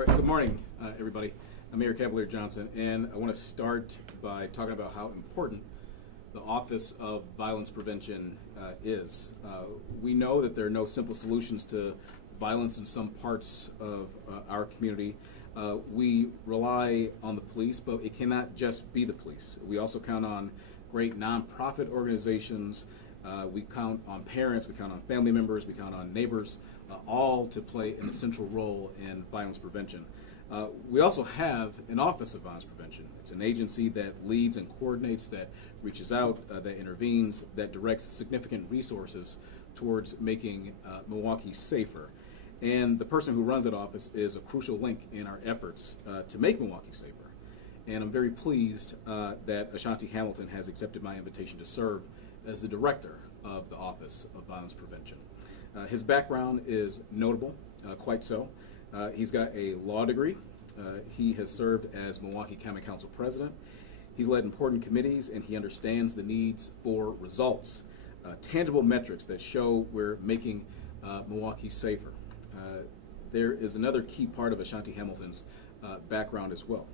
All right, good morning, everybody. I'm Mayor Cavalier Johnson, and I want to start by talking about how important the Office of Violence Prevention is. We know that there are no simple solutions to violence in some parts of our community. We rely on the police, but it cannot just be the police. We also count on great nonprofit organizations. We count on parents, we count on family members, we count on neighbors, all to play an essential role in violence prevention. We also have an Office of Violence Prevention. It's an agency that leads and coordinates, that reaches out, that intervenes, that directs significant resources towards making Milwaukee safer. And the person who runs that office is a crucial link in our efforts to make Milwaukee safer. And I'm very pleased that Ashanti Hamilton has accepted my invitation to serve as the director of the Office of Violence Prevention. His background is notable, quite so. He's got a law degree. He has served as Milwaukee County Council president. He's led important committees, and he understands the needs for results, tangible metrics that show we're making Milwaukee safer. There is another key part of Ashanti Hamilton's background as well.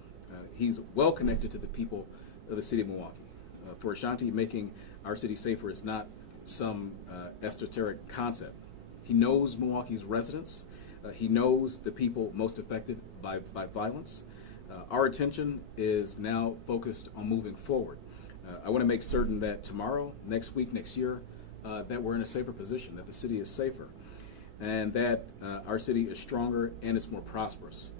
He's well connected to the people of the city of Milwaukee. For Ashanti, making our city safer is not some esoteric concept. He knows Milwaukee's residents. He knows the people most affected by violence. Our attention is now focused on moving forward. I want to make certain that tomorrow, next week, next year, that we're in a safer position, that the city is safer, and that our city is stronger and it's more prosperous.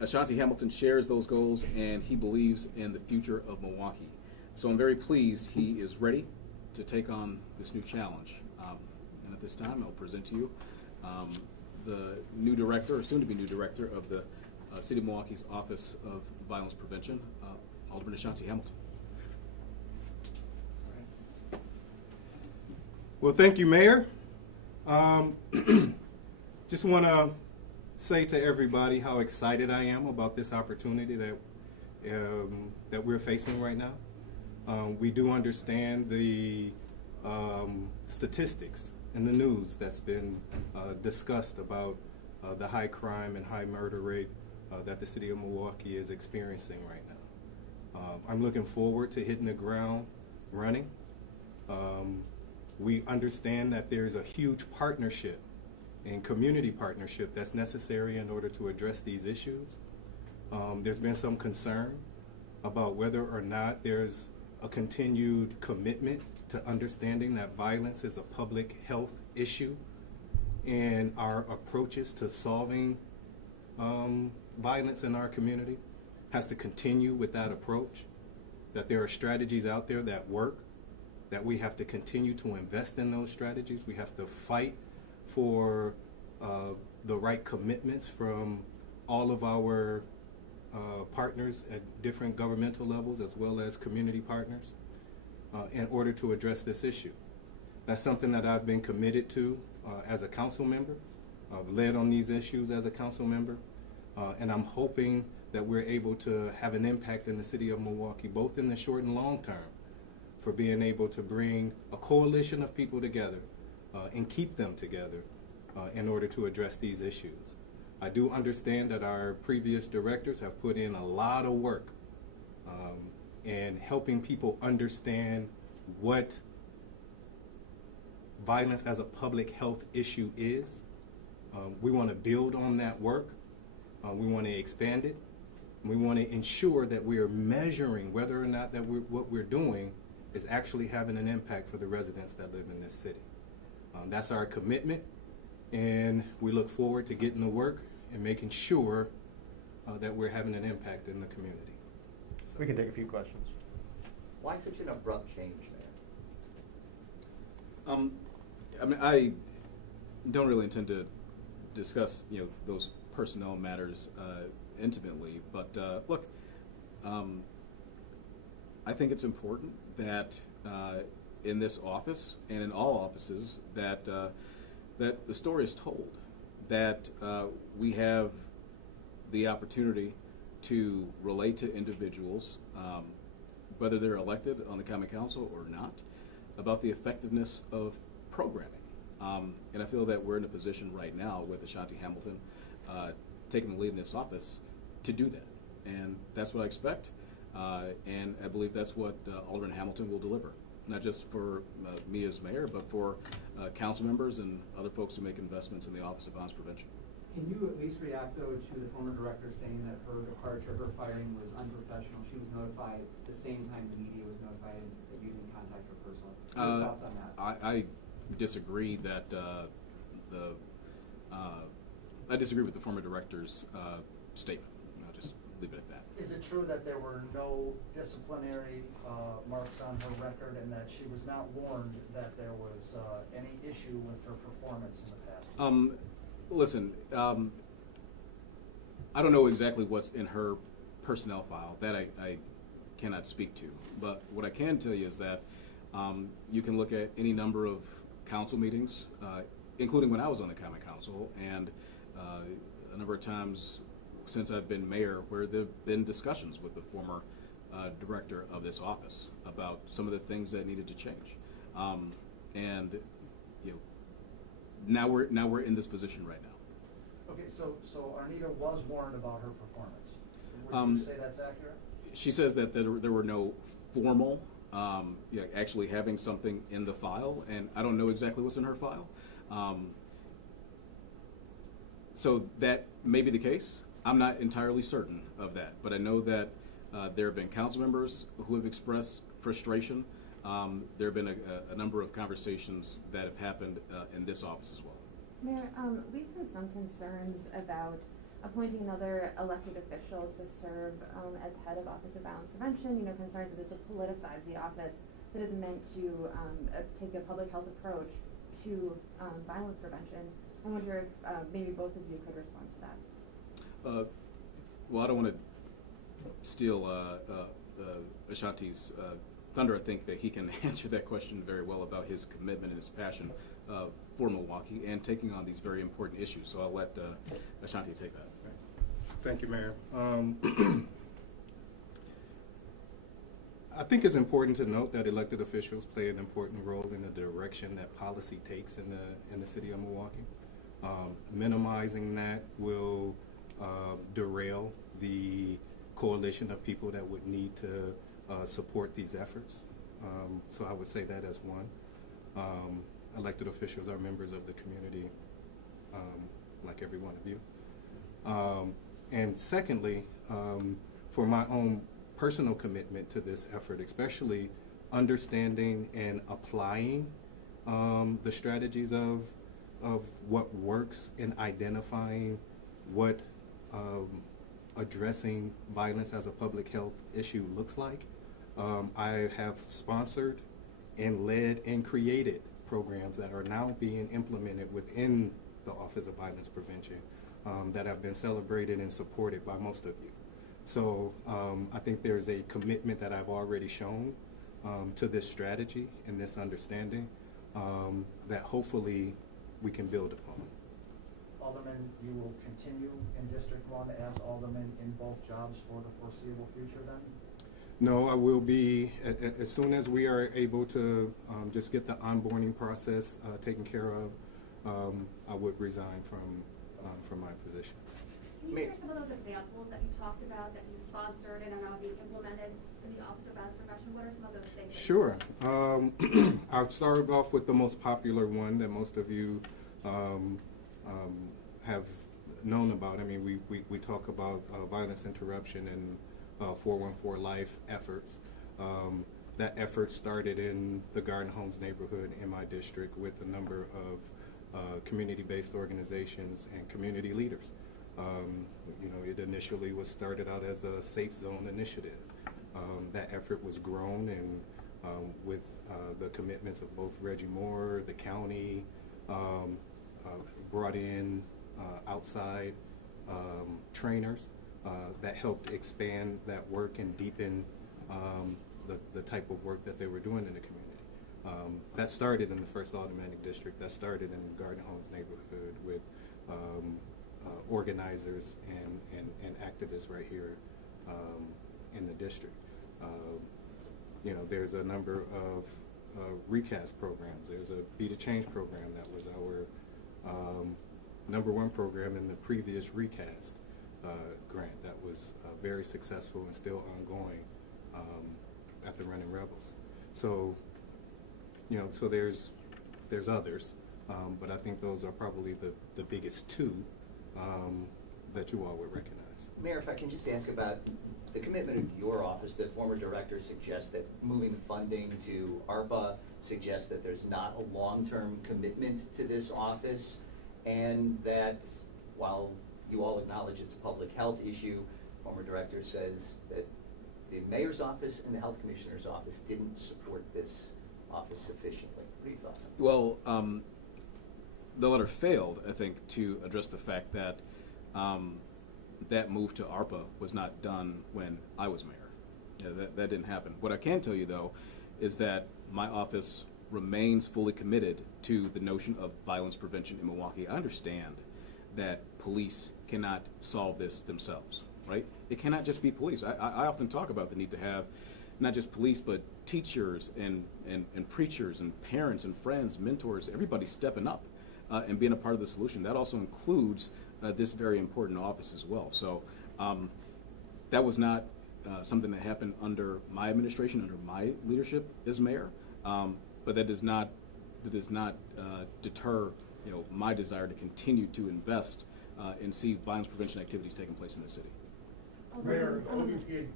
Ashanti Hamilton shares those goals, and he believes in the future of Milwaukee. So I'm very pleased he is ready to take on this new challenge. And at this time, I'll present to you the new director, or soon-to-be new director, of the City of Milwaukee's Office of Violence Prevention, Alderman Ashanti Hamilton. Well, thank you, Mayor. Just want to say to everybody how excited I am about this opportunity that we're facing right now. We do understand the statistics in the news that's been discussed about the high crime and high murder rate that the city of Milwaukee is experiencing right now. I'm looking forward to hitting the ground running. We understand that there's a huge partnership and community partnership that's necessary in order to address these issues. There's been some concern about whether or not there's a continued commitment to understanding that violence is a public health issue, and our approaches to solving violence in our community has to continue with that approach, that there are strategies out there that work, that we have to continue to invest in those strategies. We have to fight for the right commitments from all of our partners at different governmental levels, as well as community partners, in order to address this issue. That's something that I've been committed to as a council member. I've led on these issues as a council member, and I'm hoping that we're able to have an impact in the city of Milwaukee, both in the short and long term, for being able to bring a coalition of people together and keep them together in order to address these issues. I do understand that our previous directors have put in a lot of work in helping people understand what violence as a public health issue is. We want to build on that work. We want to expand it. We want to ensure that we are measuring whether or not that what we're doing is actually having an impact for the residents that live in this city. That's our commitment, and we look forward to getting to work and making sure that we're having an impact in the community. So. We can take a few questions. Why such an abrupt change there? I mean, I don't really intend to discuss, those personnel matters intimately, but look, I think it's important that in this office and in all offices that that the story is told, that we have the opportunity to relate to individuals, whether they're elected on the county council or not, about the effectiveness of programming. And I feel that we're in a position right now with Ashanti Hamilton taking the lead in this office to do that. And that's what I expect, and I believe that's what Alderman Hamilton will deliver, not just for me as mayor, but for council members and other folks who make investments in the Office of Violence Prevention. Can you at least react, though, to the former director saying that her departure, her firing was unprofessional? She was notified at the same time the media was notified and that you didn't contact her personally. What are your thoughts on that? I disagree that I disagree with the former director's statement. I'll just leave it at that. Is it true that there were no disciplinary marks on her record and that she was not warned that there was any issue with her performance in the past? Listen, I don't know exactly what's in her personnel file. That I cannot speak to. But what I can tell you is that you can look at any number of council meetings, including when I was on the common council, and a number of times since I've been mayor where there have been discussions with the former director of this office about some of the things that needed to change. And you know, now we're in this position right now. Okay, so Arnita was warned about her performance. Would you say that's accurate? She says that there were no formal, actually having something in the file, and I don't know exactly what's in her file. So that may be the case. I'm not entirely certain of that, but I know that there have been council members who have expressed frustration. There have been a number of conversations that have happened in this office as well. Mayor, we've heard some concerns about appointing another elected official to serve as head of Office of Violence Prevention. You know, concerns that this would politicize the office that is meant to take a public health approach to violence prevention. I wonder if maybe both of you could respond to that. Well, I don't want to steal Ashanti's thunder. I think that he can answer that question very well about his commitment and his passion for Milwaukee and taking on these very important issues. So I'll let Ashanti take that. Thank you, Mayor. I think it's important to note that elected officials play an important role in the direction that policy takes in the city of Milwaukee. Minimizing that will derail the coalition of people that would need to support these efforts. So I would say that as one. Elected officials are members of the community, like every one of you. And secondly, for my own personal commitment to this effort, especially understanding and applying the strategies of what works in identifying what addressing violence as a public health issue looks like. I have sponsored and led and created programs that are now being implemented within the Office of Violence Prevention that have been celebrated and supported by most of you. So I think there's a commitment that I've already shown to this strategy and this understanding that hopefully we can build upon. Alderman, you will continue in District 1 as Alderman in both jobs for the foreseeable future then? No, I will be, as soon as we are able to just get the onboarding process taken care of, I would resign from my position. Can you share some of those examples that you talked about that you sponsored and are now being implemented in the Office of Violence Prevention? What are some of those things? Sure. I'll start off with the most popular one that most of you have known about. I mean, we talk about violence interruption and 414 Life efforts. That effort started in the Garden Homes neighborhood in my district with a number of community-based organizations and community leaders. You know, it initially was started out as a safe zone initiative. That effort was grown and with the commitments of both Reggie Moore, the county, brought in outside trainers that helped expand that work and deepen the type of work that they were doing in the community. That started in the first Aldermanic district. That started in the Garden Homes neighborhood with organizers and activists right here in the district. You know, there's a number of recast programs. There's a Be the Change program that was our #1 program in the previous recast grant that was very successful and still ongoing at the Running Rebels. So, you know, so there's others, but I think those are probably the biggest two that you all would recognize. Mayor, if I can just ask about the commitment of your office. The former director suggests that moving the funding to ARPA suggests that there's not a long-term commitment to this office, and that while you all acknowledge it's a public health issue, former director says that the mayor's office and the health commissioner's office didn't support this office sufficiently. What are your thoughts? Well, the letter failed, I think, to address the fact that that move to ARPA was not done when I was mayor. Yeah, that didn't happen. What I can tell you, though, is that my office remains fully committed to the notion of violence prevention in Milwaukee. I understand that police cannot solve this themselves, right? It cannot just be police. I often talk about the need to have not just police, but teachers and preachers and parents and friends, mentors, everybody stepping up and being a part of the solution. That also includes this very important office as well. So that was not something that happened under my administration, under my leadership as mayor, but that does not deter my desire to continue to invest and see violence prevention activities taking place in the city. Mayor, OVP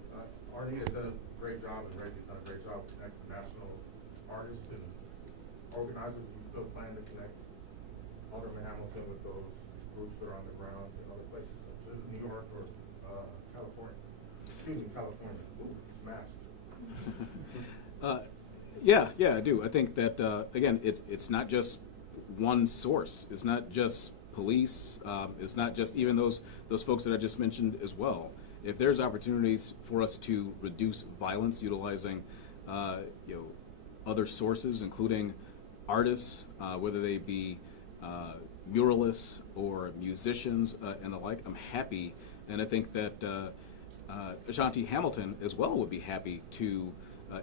Arnie has done a great job, and Reggie's done a great job connecting national artists and organizers. We still plan to connect Alderman Hamilton with those groups that are on the ground in other places, such as New York or California. Excuse me, California. Ooh, smash. Yeah, I do. I think that again, it's not just one source. It's not just police. It's not just even those folks that I just mentioned as well. If there's opportunities for us to reduce violence utilizing other sources, including artists, whether they be muralists or musicians and the like, I'm happy, and I think that Ashanti Hamilton as well would be happy to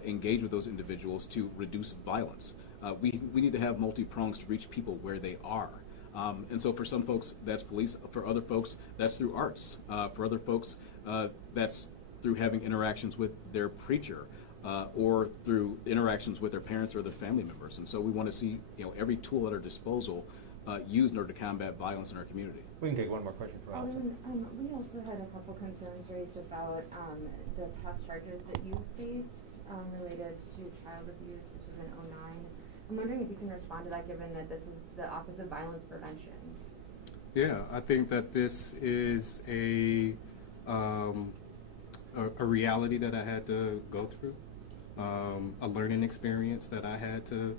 engage with those individuals to reduce violence. We need to have multi-prongs to reach people where they are. And so for some folks, that's police. For other folks, that's through arts. For other folks, that's through having interactions with their preacher or through interactions with their parents or their family members. And so we want to see every tool at our disposal used in order to combat violence in our community. We can take one more question for Alderman. We also had a couple concerns raised about the past charges that you faced related to child abuse, such as in '09. I'm wondering if you can respond to that, given that this is the Office of Violence Prevention. Yeah, I think that this is a reality that I had to go through, a learning experience that I had to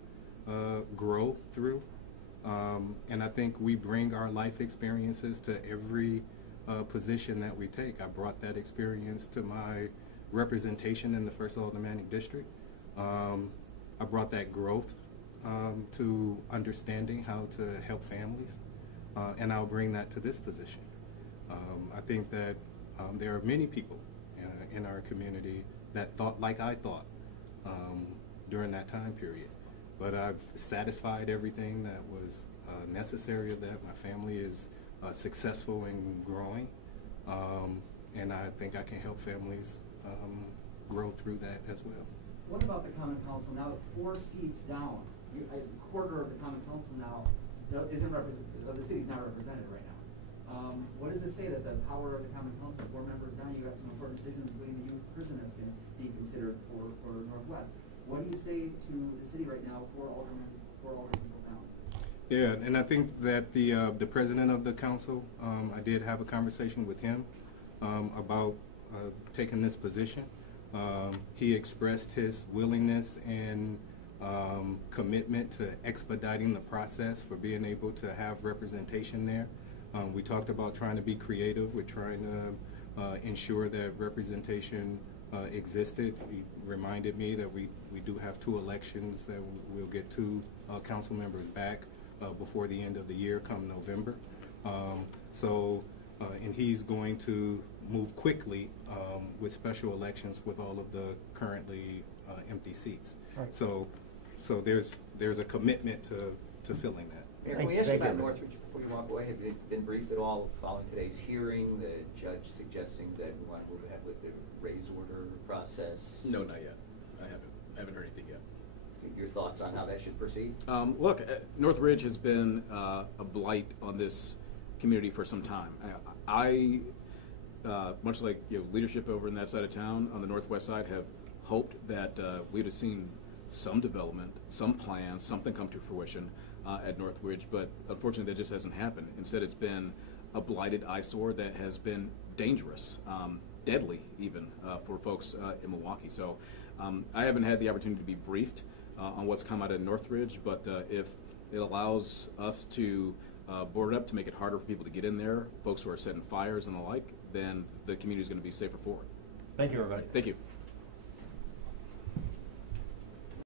grow through. And I think we bring our life experiences to every position that we take. I brought that experience to my representation in the 1st Aldermanic District. I brought that growth to understanding how to help families, and I'll bring that to this position. I think that there are many people in our community that thought like I thought during that time period. But I've satisfied everything that was necessary of that. My family is successful and growing, and I think I can help families grow through that as well. What about the Common Council now? 4 seats down, a quarter of the Common Council now isn't the city's not represented right now. What does it say that the power of the Common Council, 4 members down, you got some important decisions, including the youth prison that's going to be considered for Northwest. What do you say to the city right now, 4 aldermen people down? Yeah, and I think that the president of the council, I did have a conversation with him about taking this position. He expressed his willingness and commitment to expediting the process for being able to have representation there. We talked about trying to be creative. We're trying to ensure that representation existed. He reminded me that we do have 2 elections, that we'll get 2 council members back before the end of the year come November. And he's going to move quickly with special elections with all of the currently empty seats. Right. So there's a commitment to filling that. Mayor, can we ask you about Northridge before you walk away? Have you been briefed at all following today's hearing? The judge suggesting that we want to move ahead with the raise order process? No, not yet. I haven't heard anything yet. Your thoughts on how that should proceed? Look, Northridge has been a blight on this community for some time. I much like leadership over in that side of town on the northwest side, have hoped that we'd have seen some development, some plan, something come to fruition at Northridge, but unfortunately that just hasn't happened. Instead, it's been a blighted eyesore that has been dangerous, deadly even for folks in Milwaukee. So I haven't had the opportunity to be briefed on what's come out of Northridge, but if it allows us to board it up to make it harder for people to get in there, folks who are setting fires and the like, then the community is going to be safer for it. Thank you, everybody. Thank you.